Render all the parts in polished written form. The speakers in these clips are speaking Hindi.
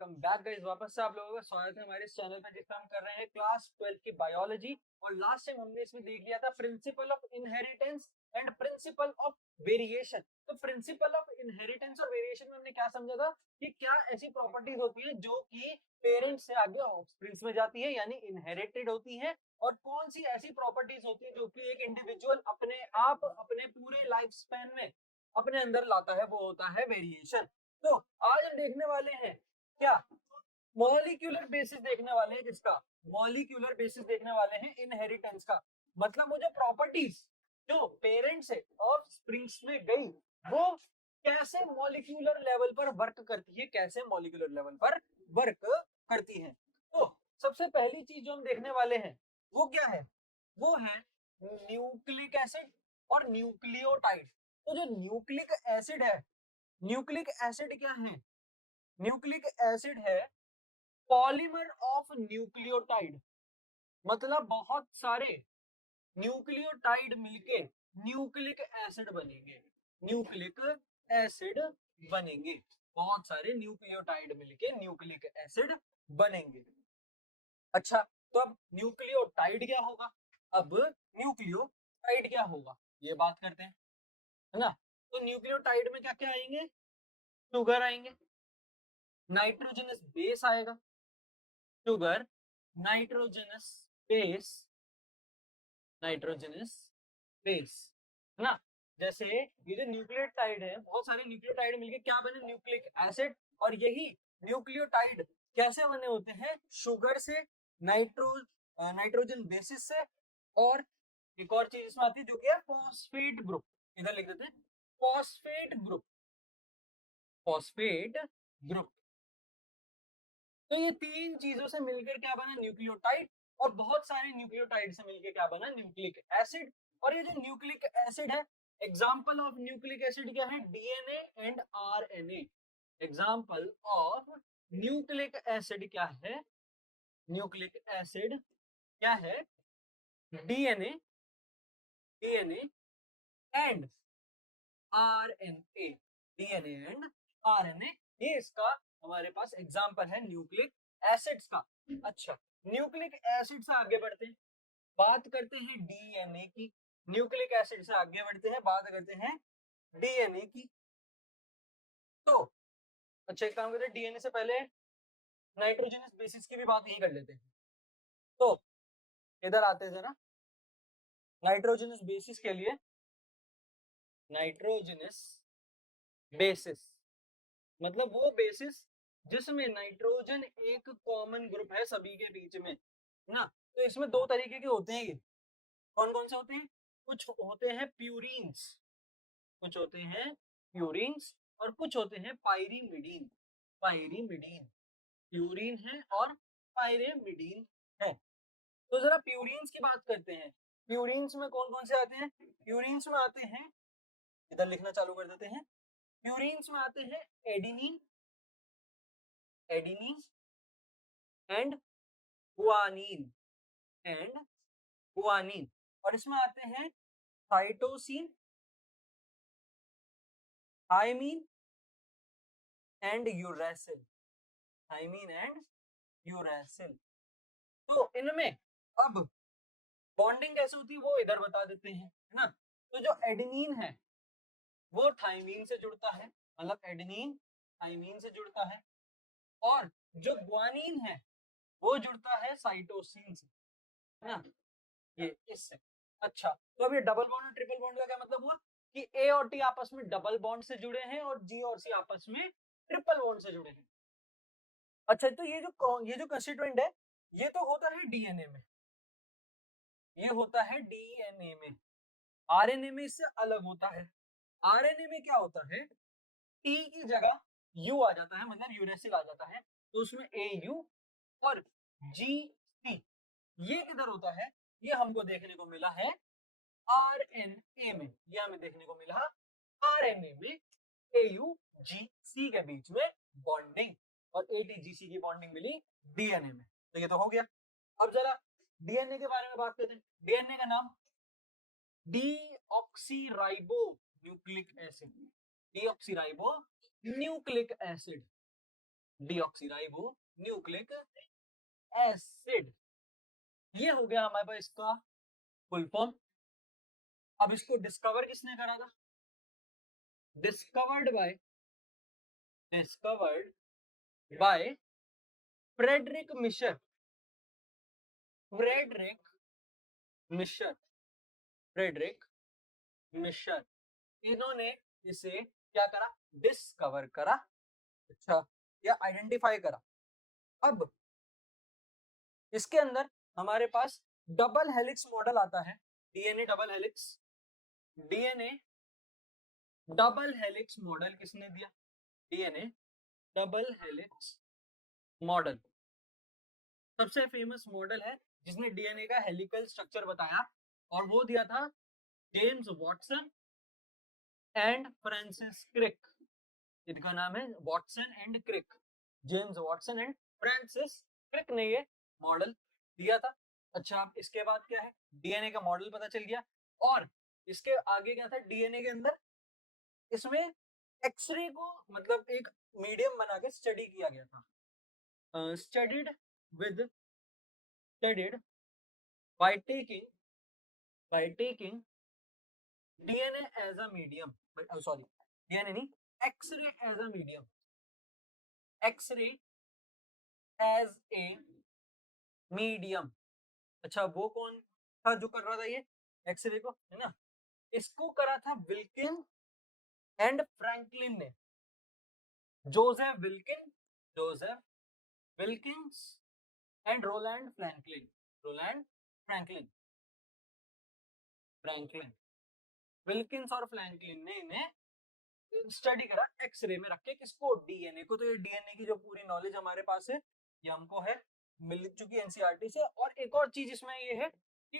Welcome back guys. वापस से आप लोगों का स्वागत है हमारे इस चैनल पे जिसमें हम कर रहे हैं क्लास 12 की बायोलॉजी। और लास्ट टाइम हमने इसमें देख लिया था principle of inheritance and principle of variation. तो प्रिंसिपल ऑफ इनहेरिटेंस और वेरिएशन में हमने क्या समझा था कि क्या ऐसी प्रॉपर्टीज होती है जो कि पेरेंट्स से आगे ऑफस्प्रिंग्स में जाती है यानी इनहेरिटेड होती है, और कौन सी ऐसी प्रॉपर्टीज होती है जो कि एक इंडिविजुअल अपने आप अपने पूरे लाइफ स्पैन में अपने अंदर लाता है, वो होता है वेरिएशन। तो आज हम देखने वाले हैं क्या, मॉलिक्यूलर बेसिस देखने वाले हैं। किसका? मॉलिक्यूलर बेसिस देखने वाले हैं इनहेरिटेंस का। मतलब वो जो प्रॉपर्टीज जो पेरेंट से ऑफस्प्रिंग्स में गई वो कैसे मॉलिक्यूलर लेवल पर वर्क करती है, कैसे मॉलिक्यूलर लेवल पर वर्क करती है। तो सबसे पहली चीज जो हम देखने वाले हैं वो क्या है, वो है न्यूक्लिक एसिड और न्यूक्लियोटाइड। तो जो न्यूक्लिक एसिड है, न्यूक्लिक एसिड क्या है? न्यूक्लिक एसिड है पॉलीमर ऑफ न्यूक्लियोटाइड। मतलब बहुत सारे न्यूक्लियोटाइड मिलके न्यूक्लिक एसिड बनेंगे, न्यूक्लिक एसिड बनेंगे। बहुत सारे न्यूक्लियोटाइड मिलके न्यूक्लिक एसिड बनेंगे। अच्छा, तो अब न्यूक्लियोटाइड क्या होगा? अब न्यूक्लियोटाइड क्या होगा ये बात करते हैं, है ना। तो न्यूक्लियोटाइड में क्या क्या आएंगे? शुगर आएंगे, नाइट्रोजनस बेस आएगा, sugar, nitrogenous base, nitrogenous base, है ना। जैसे ये जो न्यूक्लियोटाइड है, बहुत सारे न्यूक्लियोटाइड मिलके क्या बने? Nucleic acid. और यही न्यूक्लियोटाइड कैसे बने होते हैं? शुगर से, नाइट्रोजन बेसिस से, और एक और चीज इसमें आती है जो कि है फॉस्फेट ग्रुप। इधर लिख देते हैं फॉस्फेट ग्रुप, फॉस्फेट ग्रुप। तो ये तीन चीजों से मिलकर क्या बना? न्यूक्लियोटाइड। और बहुत सारे न्यूक्लियोटाइड से मिलकर क्या बना? Nucleic acid. और ये जो न्यूक्लिक एसिड है, एग्जांपल ऑफ न्यूक्लिक एसिड क्या है? DNA and RNA. Example of nucleic acid क्या है? न्यूक्लिक एसिड क्या है? DNA, DNA and RNA, DNA and RNA. ये इसका हमारे पास एग्जांपल है न्यूक्लिक एसिड्स का। अच्छा, न्यूक्लिक एसिड से आगे बढ़ते हैं, बात करते हैं डीएनए की। न्यूक्लिक एसिड से आगे बढ़ते हैं, बात करते हैं डीएनए की। तो अच्छा, एक काम करते हैं, डीएनए से पहले नाइट्रोजनस बेसिस की भी बात यही कर लेते हैं। तो इधर आते हैं जरा, नाइट्रोजनस बेसिस के लिए, नाइट्रोजनस बेसिस मतलब वो बेसिस जिसमें नाइट्रोजन एक कॉमन ग्रुप है सभी के बीच में, ना। तो इसमें दो तरीके के होते हैं। ये कौन कौन से होते हैं? कुछ होते हैं प्यूरीन्स, कुछ होते हैं प्यूरीन्स, और कुछ होते हैं पायरीमिडीन। पायरीमिडीन प्यूरीन है और पायरीमिडीन है। तो जरा प्यूरीन्स की बात करते हैं। प्यूरीन्स में कौन कौन से आते हैं? प्यूरीन्स में आते हैं, इधर लिखना चालू कर देते हैं। प्यूरीन्स में आते हैं adenine, adenine and guanine, and guanine. और इसमें आते हैं cytosine, thymine and uracil, thymine and uracil. तो इनमें अब बॉन्डिंग कैसे होती है वो इधर बता देते हैं, है ना। तो जो एडेनिन है वो थायमीन से जुड़ता है, मतलब एडेनिन थायमीन से जुड़ता है। और जो ग्वानिन है वो जुड़ता है साइटोसिन से, है ना, ये इससे। अच्छा, तो अब ये डबल बॉन्ड और ट्रिपल बॉन्ड का क्या मतलब हुआ कि ए और टी आपस में डबल बॉन्ड से जुड़े हैं और जी और सी आपस में ट्रिपल बॉन्ड से जुड़े हैं। अच्छा, तो ये जो कंस्टिट्यूएंट है ये तो होता है डीएनए में, ये होता है डीएनए में। आरएनए में इससे अलग होता है। आरएनए में क्या होता है? टी की जगह यू आ जाता है, मतलब यूरेसिल आ जाता है। तो उसमें ए यू और जी सी, ये किधर होता है? ये हमको देखने को मिला है आरएनए में। ये हमें देखने को मिला आरएनए में ए यू जी सी के बीच में बॉन्डिंग, और एटीजीसी की बॉन्डिंग मिली डीएनए में। तो ये तो हो गया। अब जरा डीएनए के बारे में बात करते हैं। डीएनए का नाम deoxyribo nucleic acid, deoxyribo nucleic acid. Deoxyribo nucleic acid. ये हो गया हमारे पास इसका फुल फॉर्म। अब इसको डिस्कवर किसने करा था? Discovered by Friedrich Miescher. Friedrich Miescher Friedrich Miescher इन्होंने इसे क्या करा? डिस्कवर करा। अच्छा, या आइडेंटिफाई करा। अब इसके अंदर हमारे पास डबल हेलिक्स मॉडल आता है। DNA double helix. DNA double helix model किसने दिया? डीएनए डबल हेलिक्स मॉडल सबसे फेमस मॉडल है जिसने डीएनए का हेलिकल स्ट्रक्चर बताया, और वो दिया था James Watson and Francis Crick. इनका नाम है Watson and Crick. James Watson and Francis Crick ने ये मॉडल दिया था। अच्छा, अब इसके बाद क्या है? डीएनए का मॉडल पता चल गया, और इसके आगे क्या था? डीएनए के अंदर इसमें एक्सरे को मतलब एक मीडियम बना के स्टडी किया गया था। Studied by taking DNA as a medium, sorry, DNA नहीं, X-ray as a medium, X-ray as a medium। अच्छा, वो कौन था जो कर रहा था ये एक्सरे को, है ना? इसको करा था विल्किन एंड फ्रैंकलिन ने। Joseph Wilkins and Roland Franklin Wilkins और फ्रैंकलिन ने इन्हें स्टडी करा एक्सरे में रख के। किसको? डीएनए को। तो ये डीएनए की जो पूरी नॉलेज हमारे पास है ये हमको है मिल चुकी एनसीईआरटी से। और एक और चीज इसमें ये है कि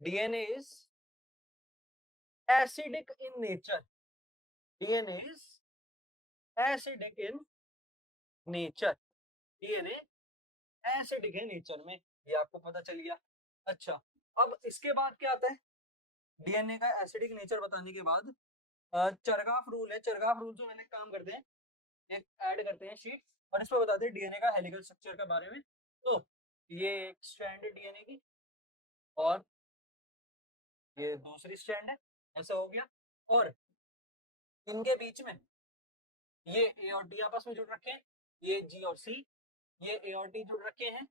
DNA is acidic in nature. DNA is acidic in nature. DNA acidic है नेचर में, ये आपको पता चल गया। अच्छा, अब इसके बाद क्या आता है? डीएनए का एसिडिक नेचर बताने के बाद चरगाफ रूल है। चरगाफ रूल जो मैंने काम करते हैं, एक ऐड करते हैं शीट, और इसमें बताते हैं डीएनए का हेलिकल स्ट्रक्चर के बारे में। तो ये एक स्ट्रैंड है डीएनए की, और ये दूसरी स्ट्रैंड है, ऐसा हो गया। और इनके बीच में ये ए और डी आपस में जुड़ रखे हैं, ये जी और सी, ये ए और टी जुड़ रखे हैं,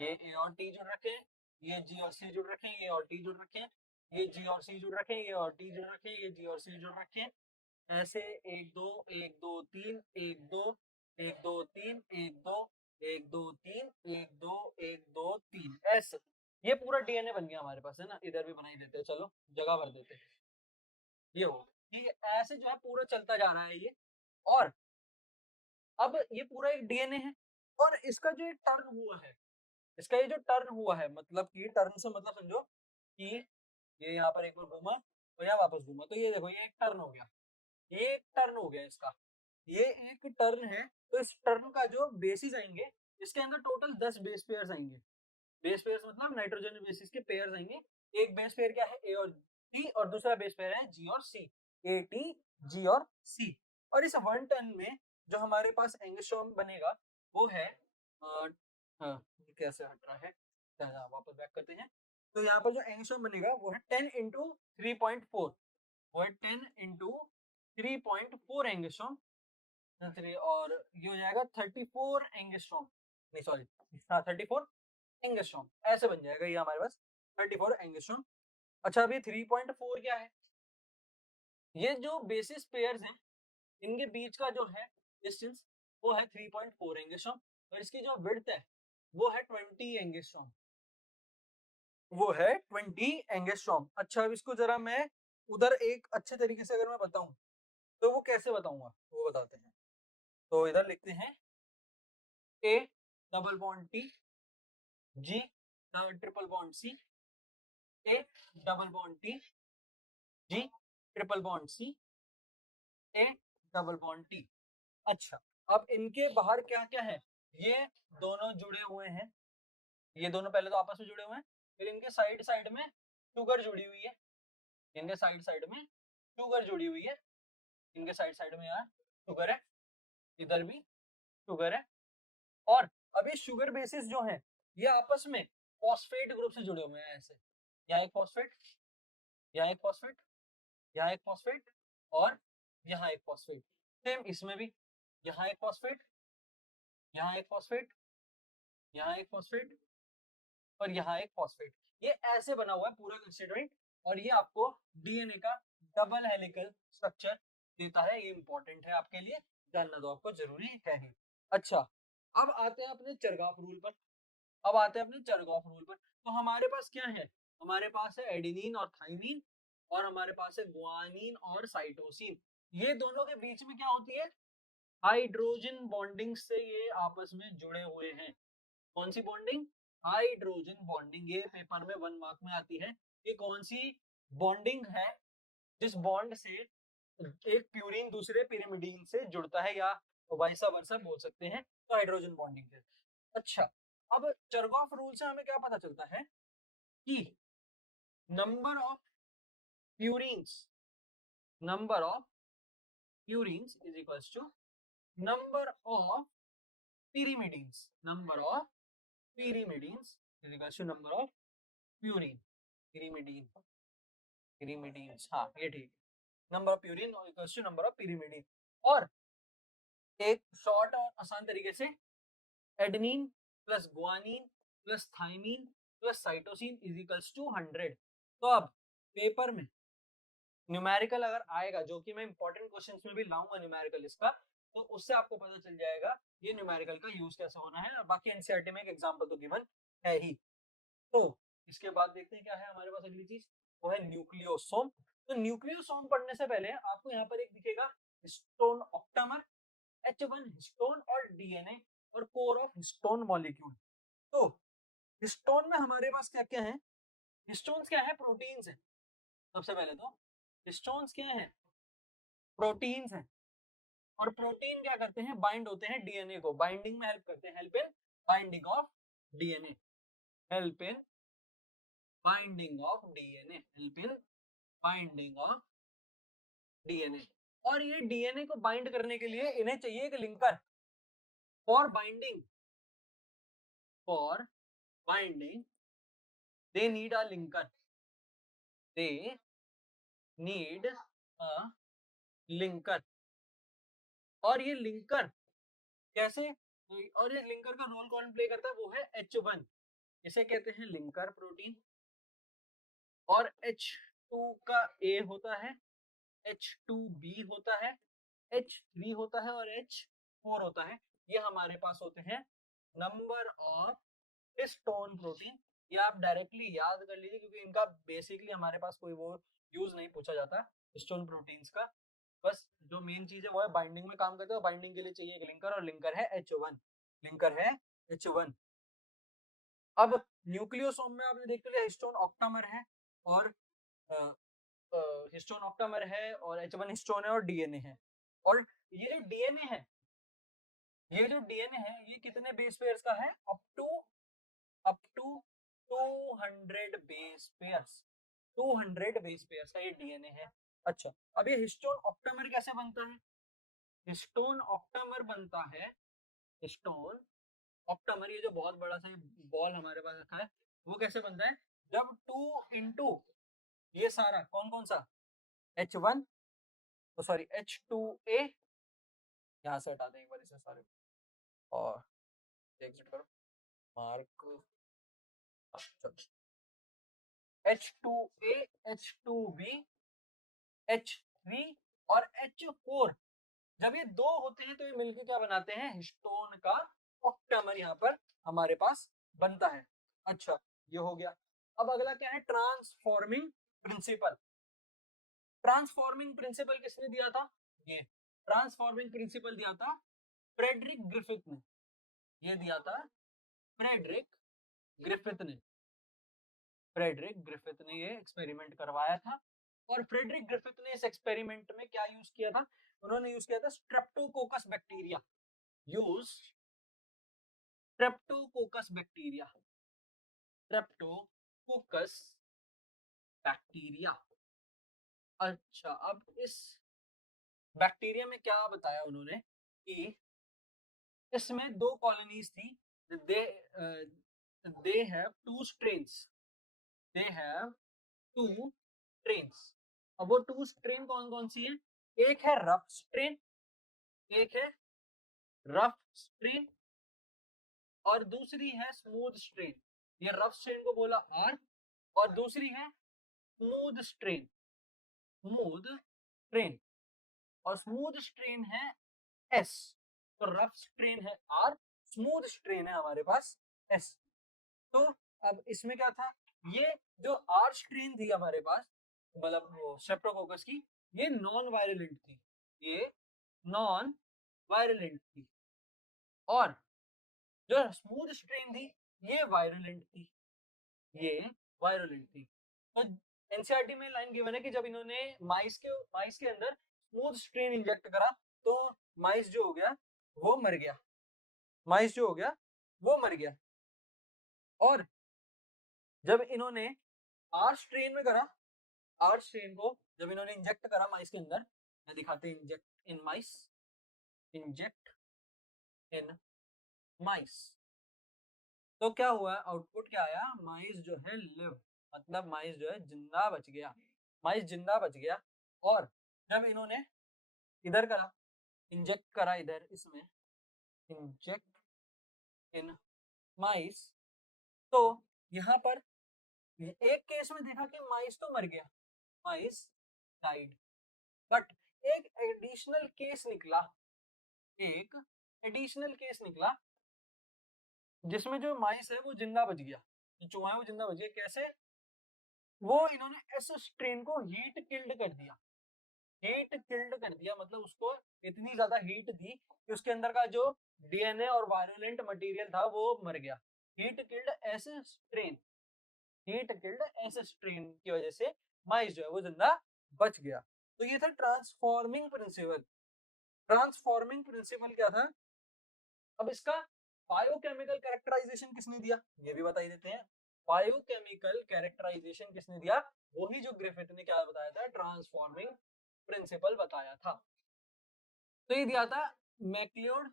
ये ए और टी जुड़ रखे हैं, ये जी और सी जुड़ रखे हैं, ये और टी जुड़ रखे हैं, ये जी और सी जुड़ रखे हैं, ये और टी जुड़ रखे हैं, ये जी और सी जुड़ रखे हैं। ऐसे 1 2 1 2 3 1 2 1 2 3 1 2 1 2 3 1 2 1 2 3, ऐसे ये पूरा डीएनए बन गया हमारे पास, है ना? इधर भी बना ही देते हैं, चलो जगह भर देते हैं। ये हो, ठीक है, ऐसे जो है पूरा चलता जा रहा है ये। और अब ये पूरा एक डीएनए है, और इसका जो एक टर्न हुआ है, इसका ये जो टर्न हुआ है, मतलब कि टर्न से मतलब समझो कि ये यहाँ पर एक बार घूमा और यहाँ वापस घूमा, तो ये देखो ये एक टर्न हो गया, ये एक टर्न हो गया इसका, ये एक टर्न है। तो इस टर्न का जो बेसिस आएंगे, इसके अंदर टोटल 10 बेस पेयर्स आएंगे। बेस पेयर्स मतलब नाइट्रोजन बेसिस के पेयर्स आएंगे। एक बेस पेयर क्या है? ए और टी, और दूसरा बेस पेयर है जी और सी। ए टी जी और सी। और इस 1 टर्न में जो हमारे पास एंगस्ट्रॉम बनेगा वो है कैसे हट रहा है, वापस बैक करते हैं। तो यहाँ पर जो एंगस्ट्रॉम बनेगा वो है 10 इंटू 3.4, वो है 10 इंटू 3.4 एंगस्ट्रॉम। और ये हो जाएगा 34 एंगस्ट्रॉम, नहीं सॉरी, हाँ 34 एंगस्ट्रॉम, ऐसे बन जाएगा ये हमारे पास 34 एंगस्ट्रॉम। अच्छा, अभी 3.4 क्या है? ये जो बेसिस पेयर्स हैं इनके बीच का जो है डिस्टेंस वो है 3.4 एंगस्ट्रॉम, और इसकी जो विड्थ है वो है 20 एंगस्ट्रॉम, वो है 20 एंगस्ट्रॉम। अच्छा, अब इसको जरा मैं उधर एक अच्छे तरीके से अगर मैं बताऊं तो वो कैसे बताऊंगा वो बताते हैं। तो इधर लिखते हैं A double bond T, G triple bond C, A double bond T, G triple bond C, A double bond T. अच्छा, अब इनके बाहर क्या क्या है? ये दोनों जुड़े हुए हैं, ये दोनों पहले तो आपस में जुड़े हुए हैं, फिर इनके साइड साइड में शुगर जुड़ी हुई है, इनके साइड साइड में शुगर जुड़ी हुई है, इनके साइड साइड में यार शुगर है। उधर भी शुगर है। और अब ये शुगर बेसिस जो है ये आपस में फॉस्फेट ग्रुप से जुड़े हुए हैं ऐसे, यहाँ एक फॉस्फेट, यहाँ एक फॉस्फेट, यहाँ एक फॉस्फेट और यहाँ एक फॉस्फेट। सेम इसमें भी यहाँ एक फॉस्फेट, यहाँ एक फॉस्फेट, यहाँ एक फॉस्फेट और यहाँ एक फॉस्फेट। ये ऐसे बना हुआ है पूरा कंस्टिट्यूएंट और ये आपको डीएनए का डबल हेलिकल स्ट्रक्चर देता है। ये इंपॉर्टेंट है आपके लिए, जानना तो आपको जरूरी है ही। अच्छा, अब आते हैं अपने चरगाफ रूल पर। अब आते हैं अपने चरगाफ रूल पर। तो हमारे पास क्या है, हमारे पास है एडेनिन और थाइमिन और हमारे पास है गुआनिन और साइटोसिन। ये दोनों के बीच में क्या होती है, हाइड्रोजन बॉन्डिंग से ये आपस में जुड़े हुए हैं। कौन सी बॉन्डिंग, हाइड्रोजन बॉन्डिंग। ये पेपर में 1 मार्क में आती है। ये कौन सी बॉन्डिंग है जिस बॉन्ड से एक प्यूरिन दूसरे पिरिमिडीन से जुड़ता है या वाइसा वर्सा बोल सकते हैं, तो हाइड्रोजन बॉन्डिंग है। अच्छा, अब चरगॉफ रूल से हमें क्या पता चलता है कि number of purines, number of purines is equals to number of pyrimidines, number of pyrimidines is equals to number of purine, pyrimidine, pyrimidines, हाँ ये ठीक है, number of purine equals to number of pyrimidine। और एक शॉर्ट और आसान तरीके से adenine plus guanine plus thymine plus cytosine is equals to 100। तो अब पेपर में न्यूमेरिकल अगर आएगा, जो कि मैं इंपॉर्टेंट क्वेश्चंस में भी लाऊंगा न्यूमेरिकल इसका, तो उससे आपको पता चल जाएगा ये न्यूमेरिकल का यूज कैसे होना है। और बाकी एनसीईआरटी में एक एग्जांपल तो गिवन है ही। तो इसके बाद देखते हैं क्या है हमारे पास अगली चीज, वो है न्यूक्लियोसोम। तो न्यूक्लियोसोम पढ़ने से पहले आपको यहाँ पर एक दिखेगा हिस्टोन ऑक्टामर, H1 हिस्टोन और डीएनए और कोर ऑफ हिस्टोन मॉलिक्यूल। तो हिस्टोन में हमारे पास क्या क्या है, हिस्टोन्स क्या है, प्रोटीन्स है। सबसे पहले तो हिस्टोन्स क्या है, प्रोटीन्स है। और प्रोटीन क्या करते हैं, बाइंड होते हैं डीएनए को, बाइंडिंग में हेल्प करते हैं, help in binding of DNA, help in binding of DNA, help in binding of DNA. और ये डीएनए को बाइंड करने के लिए इन्हें चाहिए एक linker. For binding, for binding they need a linker, they need a linker. और ये लिंकर कैसे, और ये लिंकर का रोल कौन प्ले करता है, वो है H1, इसे कहते हैं लिंकर प्रोटीन। और H2 का A होता है, H2B होता है, H3 होता है और H4 होता है। ये हमारे पास होते हैं नंबर ऑफ हिस्टोन प्रोटीन। ये आप डायरेक्टली याद कर लीजिए क्योंकि इनका बेसिकली हमारे पास कोई वो यूज नहीं पूछा जाता हिस्टोन प्रोटीन्स का। बस जो मेन चीज है वो है बाइंडिंग में काम करते हैं, बाइंडिंग के लिए चाहिए एक लिंकर और लिंकर है H1, लिंकर है H1। अब न्यूक्लियोसोम में आपने देख लिया हिस्टोन ऑक्टामर है और हिस्टोन ऑक्टामर है और H1 हिस्टोन है और डीएनए है। और ये जो डीएनए है, ये जो डीएनए है ये कितने बेस पेयर्स का है, up to 200 base pairs, 200 base pairs का ये डीएनए है। अच्छा, अब ये हिस्टोन ऑक्टामर कैसे बनता है, हिस्टोन ऑक्टामर बनता है, हिस्टोन ऑक्टामर ये जो बहुत बड़ा सा बॉल हमारे पास रखा है वो कैसे बनता है, जब 2 इंटू ये सारा कौन कौन सा H1 सॉरी H2A, यहाँ से हटा दें एक बार इसे सारे और एग्जिट करो, मार्क H2A, H2B, H3 और H4। जब ये दो होते हैं तो ये मिलकर क्या बनाते हैं, हिस्टोन का ऑक्टामर यहाँ पर हमारे पास बनता है। अच्छा, ये हो गया। अब अगला क्या है, ट्रांसफॉर्मिंग प्रिंसिपल। ट्रांसफॉर्मिंग प्रिंसिपल किसने दिया था, ये ट्रांसफॉर्मिंग प्रिंसिपल दिया था फ्रेडरिक ग्रिफिथ ने, ये दिया था फ्रेडरिक ग्रिफिथ ने, फ्रेडरिक ग्रिफिथ ने ये एक्सपेरिमेंट करवाया था। और फ्रेडरिक ग्रिफिथ ने इस एक्सपेरिमेंट में क्या यूज किया था, उन्होंने यूज किया था Streptococcus bacteria, use Streptococcus bacteria, Streptococcus bacteria. अच्छा, अब इस बैक्टीरिया में क्या बताया उन्होंने कि इसमें 2 कॉलोनीज थी, they have 2 strains, they have 2 strains. अब वो 2 स्ट्रेन कौन कौन सी है? एक है रफ स्ट्रेन, एक है रफ स्ट्रेन और दूसरी है स्मूथ स्ट्रेन। ये रफ स्ट्रेन को बोला आर और दूसरी है स्मूथ स्ट्रेन, स्मूथ स्ट्रेन और स्मूथ स्ट्रेन है एस। तो रफ स्ट्रेन है आर, स्मूथ स्ट्रेन है हमारे पास एस। तो अब इसमें क्या था, ये जो आर स्ट्रेन थी हमारे पास, मतलब स्ट्रेप्टोकोकस की, ये नॉन वायरुलेंट थी, ये नॉन वायरुलेंट थी। और जो स्मूथ स्ट्रेन थी ये वायरुलेंट थी, ये वायरुलेंट थी। तो एनसीईआरटी में लाइन गिवन है कि जब इन्होंने माइस के अंदर स्मूथ स्ट्रेन इंजेक्ट करा तो माइस जो हो गया वो मर गया, माइस जो हो गया वो मर गया। और जब इन्होंने आर स्ट्रेन में करा, आर स्ट्रेन को जब इन्होंने इंजेक्ट करा माइस के अंदर, मैं दिखाते हैं, इंजेक्ट इन माइस, इंजेक्ट इन माइस, तो क्या हुआ, आउटपुट क्या आया, माइस जो है लिव, मतलब माइस जो है जिंदा बच गया, माइस जिंदा बच गया। और जब इन्होंने इधर करा, इंजेक्ट करा इधर, इसमें इंजेक्ट इन माइस, तो यहाँ पर एक केस में देखा कि माइस तो मर गया, माइस डाइड, बट एक एडिशनल केस निकला, एक एडिशनल केस निकला जिसमें जो माइस है वो जिंदा बच गया, जो चूहा है वो जिंदा बच गया। कैसे? वो इन्होंने एस स्ट्रेन को हीट किल्ड कर दिया, हीट किल्ड कर दिया, मतलब उसको इतनी ज्यादा हीट दी कि उसके अंदर का जो डीएनए और वायरुलेंट मटेरियल था वो मर गया। Heat killed S strain, heat killed S strain की वजह से माइस जो है वो जिंदा बच गया। तो ये था ट्रांसफॉर्मिंग प्रिंसिपल। ट्रांसफॉर्मिंग प्रिंसिपल क्या था? अब इसका बायोकेमिकल कैरेक्टराइजेशन किसने दिया ये भी बता ही देते हैं। बायोकेमिकल कैरेक्टराइजेशन किसने दिया? वही जो ग्रिफिथ ने क्या बताया था, ट्रांसफॉर्मिंग प्रिंसिपल बताया था। तो ये दिया था मैक्लियोड,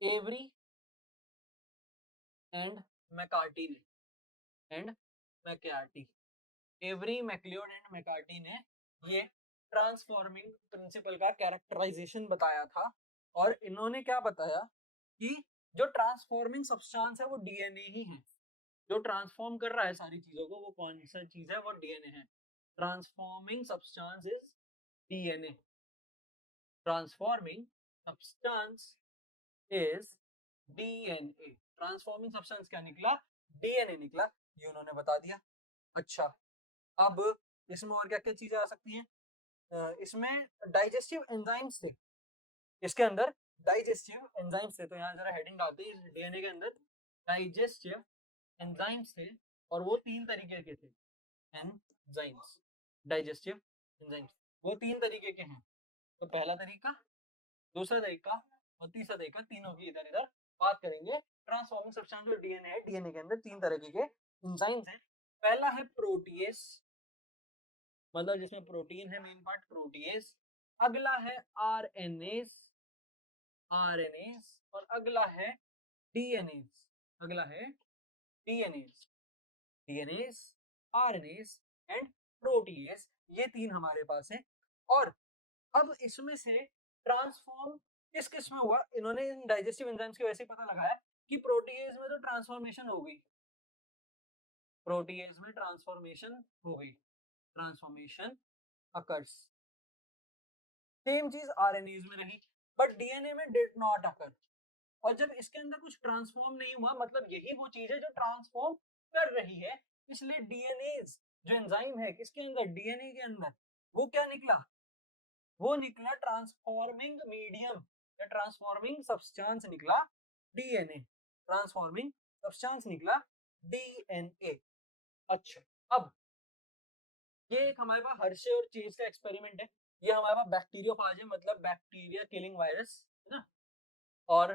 एवरी एंड मैकार्टी ने, and McCarty, Avery, MacLeod and McCarty ने ये ट्रांसफॉर्मिंग प्रिंसिपल का कैरेक्टराइजेशन बताया था। और इन्होंने क्या बताया कि जो ट्रांसफॉर्मिंग सब्सटेंस है वो डीएनए ही है, जो ट्रांसफॉर्म कर रहा है सारी चीजों को, वो कौन सा चीज है, वो डीएनए है। Transforming substance is DNA, transforming substance is DNA. Transforming substance क्या निकला? डीएनए निकला, ये उन्होंने बता दिया। अच्छा, अब इसमें और क्या क्या चीजें आ सकती हैं? इसमें डाइजेस्टिव एंजाइम्स थे, इसके अंदर डाइजेस्टिव एंजाइम्स थे। तो यहाँ जरा हेडिंग डालते हैं, डीएनए के अंदर डाइजेस्टिव एंजाइम्स थे और वो 3 तरीके के थे। एंजाइम्स, डाइजेस्टिव एंजाइम्स वो 3 तरीके के हैं। तो पहला तरीका, दूसरा तरीका और तीसरा तरीका, तीनों की इधर इधर बात करेंगे। ट्रांसफॉर्मिंग सब्सटेंस जो डीएनए है, डीएनए के अंदर 3 तरीके के एंजाइम्स हैं। पहला है प्रोटीएस, मतलब जिसमें प्रोटीन है, मेन पार्ट प्रोटीएस। अगला है आरएनएस, आरएनएस और अगला है डीएनएस, अगला है DNS, DNS, RNS and protease, ये 3 हमारे पास हैं। और अब इसमें से ट्रांसफॉर्म किस किस में हुआ, इन्होंने इन डाइजेस्टिव एंजाइम्स की वजह से पता लगाया कि प्रोटीएज में तो ट्रांसफॉर्मेशन हो गई, प्रोटीएज में ट्रांसफॉर्मेशन हो गई, ट्रांसफॉर्मेशन अकर्स। सेम चीज आरएनएज में रही, बट डीएनए में डिड नॉट अकर। और जब इसके अंदर कुछ ट्रांसफॉर्म नहीं हुआ, मतलब यही वो चीज है जो ट्रांसफॉर्म कर रही है, इसलिए डीएनएज जो एंजाइम है किसके अंदर, डीएनए के अंदर, वो क्या निकला, वो निकला ट्रांसफॉर्मिंग मीडियम या ट्रांसफॉर्मिंग सब्सटेंस निकला डीएनए, ट्रांसफॉर्मिंग सब्सटेंस निकला डीएनए। अच्छा, अब ये एक हमारे पास हर्शे और चेज का एक्सपेरिमेंट है। ये हमारे पास बैक्टीरियोफाज है, मतलब बैक्टीरिया किलिंग वायरस है ना, और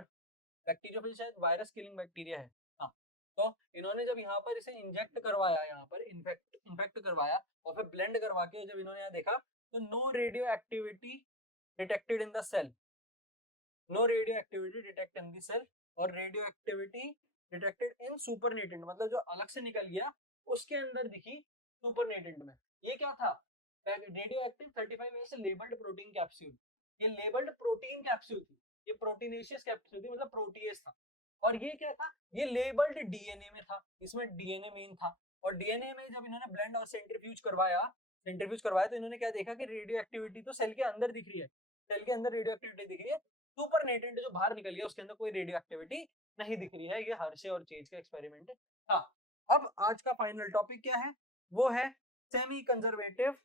बैक्टीरियोफेज शायद वायरस किलिंग बैक्टीरिया है। हाँ, तो इन्होंने जब यहाँ पर इसे इंजेक्ट करवाया, यहाँ पर इन्फेक्ट करवाया और फिर ब्लेंड करवा के जब इन्होंने यहाँ देखा तो no radioactivity detected in the cell, no radioactivity detect in the cell और radioactivity detected in supernatant, मतलब जो अलग से निकल गया उसके अंदर दिखी सुपरनेटेंट में। ये क्या था? रेडियो एक्टिव 35A से लेबल्ड प्रोटीन कैप्सूल। ये लेबल्ड प्रोटीन कैप्सूल थी, ये प्रोटीनेशियस कैप्सूल थी, मतलब प्रोटीएस था। और ये क्या था? ये लेबल्ड डीएनए में था, इसमें डीएनए मेन था। और डीएनए में जब इन्होंने ब्लेंड और सेंट्रीफ्यूज करवाया तो इन्होंने क्या देखा कि रेडियो एक्टिविटी तो सेल के अंदर दिख रही है, सेल के अंदर रेडियो एक्टिविटी दिख रही है, सुपरनेटेंट जो बाहर निकल गया उसके अंदर कोई रेडियो एक्टिविटी नहीं दिख रही है। ये हर्शे और चेज का एक्सपेरिमेंट था। अब आज का फाइनल टॉपिक क्या है? वो है semi conservative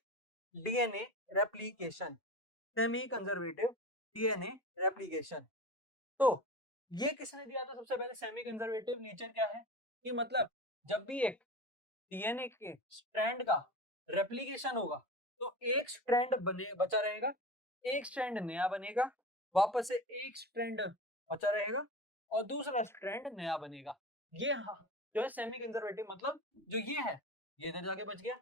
DNA replication. Semi conservative DNA replication. तो ये किसने दिया था? सबसे पहले सेमी कंजर्वेटिव नेचर क्या है कि मतलब जब भी एक डीएनए के स्ट्रैंड का रेप्लिकेशन होगा तो एक स्ट्रैंड बचा रहेगा, एक स्ट्रैंड नया बनेगा, वापस से एक स्ट्रैंड बचा रहेगा और दूसरा स्ट्रैंड नया बनेगा। ये जो है सेमी कंजर्वेटिव, मतलब जो ये है ये इधर जाके बच गया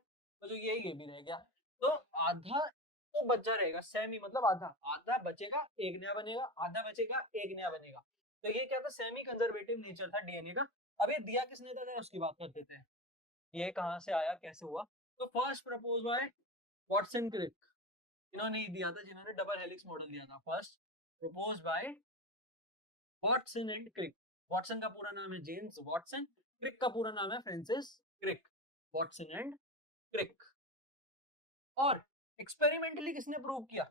तो जो ये भी रह गया, तो आधा तो बचा रहेगा। सेमी मतलब आधा, आधा बचेगा एक नया बनेगा, आधा बचेगा एक नया बनेगा। तो ये क्या था? सेमी कंजर्वेटिव नेचर था डीएनए का। अब ये दिया किसने था उसकी बात कर देते हैं, ये कहां से आया, कैसे हुआ। तो फर्स्ट प्रपोज बाय वॉटसन क्रिक, इन्होंने ही दिया था जिन्होंने डबल हेलिक्स मॉडल दिया था। First propose by Watson and Crick. Watson का पूरा नाम है जेम्स वॉटसन, क्रिक का पूरा नाम है Francis Crick. Watson and Crick. और एक्सपेरिमेंटली किसने प्रूव किया?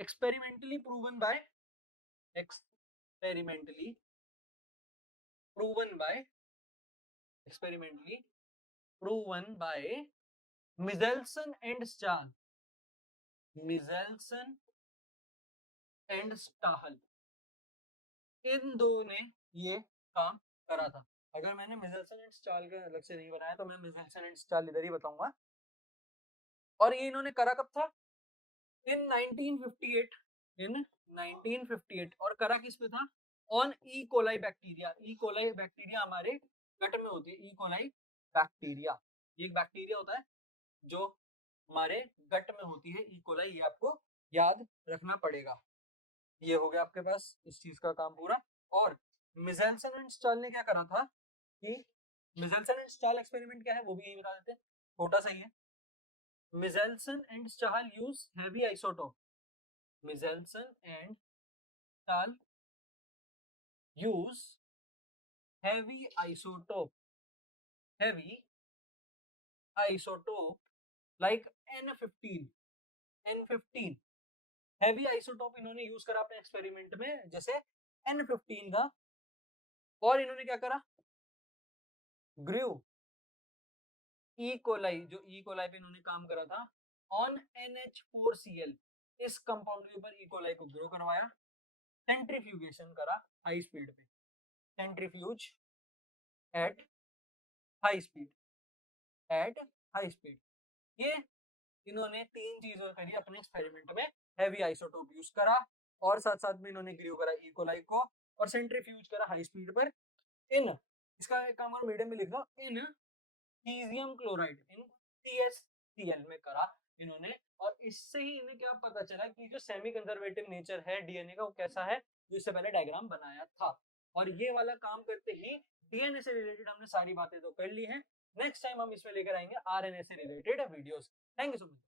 Experimentally proven by experimentally proven by Michelson and Stahl। Michelson and Stahl, इन दो ने ये काम करा था। अगर मैंने Michelson and Stahl का अलग से नहीं बनाया तो मैं Michelson and Stahl इधर ही बताऊंगा। और ये इन्होंने करा कब था? इन 1958 और करा किस पे था? On E coli bacteria. E coli bacteria हमारे गट में होती है। ई कोलाई बैक्टीरिया, ये एक बैक्टीरिया होता है जो हमारे गट में होती है। ई कोलाई, ये आपको याद रखना पड़ेगा। ये हो गया आपके पास इस चीज का काम पूरा। और मिजेल्सन एंड स्टाल ने क्या करा था कि मिजेल्सन एंड स्टाल एक्सपेरिमेंट क्या है वो भी यही बता देते हैं, छोटा सा ही है। Michelson and Stahl use heavy isotope. Michelson and Stahl use heavy isotope like N15 heavy isotope इन्होंने यूज करा अपने एक्सपेरिमेंट में, जैसे N15 का। और इन्होंने क्या करा? ग्रू ई कोलाई, जो ई कोलाई पे इन्होंने काम करा था, ऑन NH4Cl, इस कंपाउंड के ऊपर ई कोलाई को ग्रो करवाया, सेंट्रीफ्यूगेशन करा हाई स्पीड पे, सेंट्रीफ्यूज एट हाई स्पीड। ये इन्होंने तीन चीजें करी अपने एक्सपेरिमेंट में। हैवी आइसोटोप यूज करा और साथ साथ में इन्होंने ग्रू करा ई कोलाई को और सेंट्रीफ्यूज करा हाई स्पीड पर। इन इसका एक काम और मीडियम में लिख दो, इन सीजियम क्लोराइड, इन CaCl में करा इन्होंने। और इससे ही इन्हें क्या पता चला कि जो सेमी कंजर्वेटिव नेचर है डीएनए का वो कैसा है, जो इससे पहले डायग्राम बनाया था। और ये वाला काम करते ही डीएनए से रिलेटेड हमने सारी बातें तो कर ली हैं। नेक्स्ट टाइम हम इसमें लेकर आएंगे आरएनए से related videos. Thank you so much.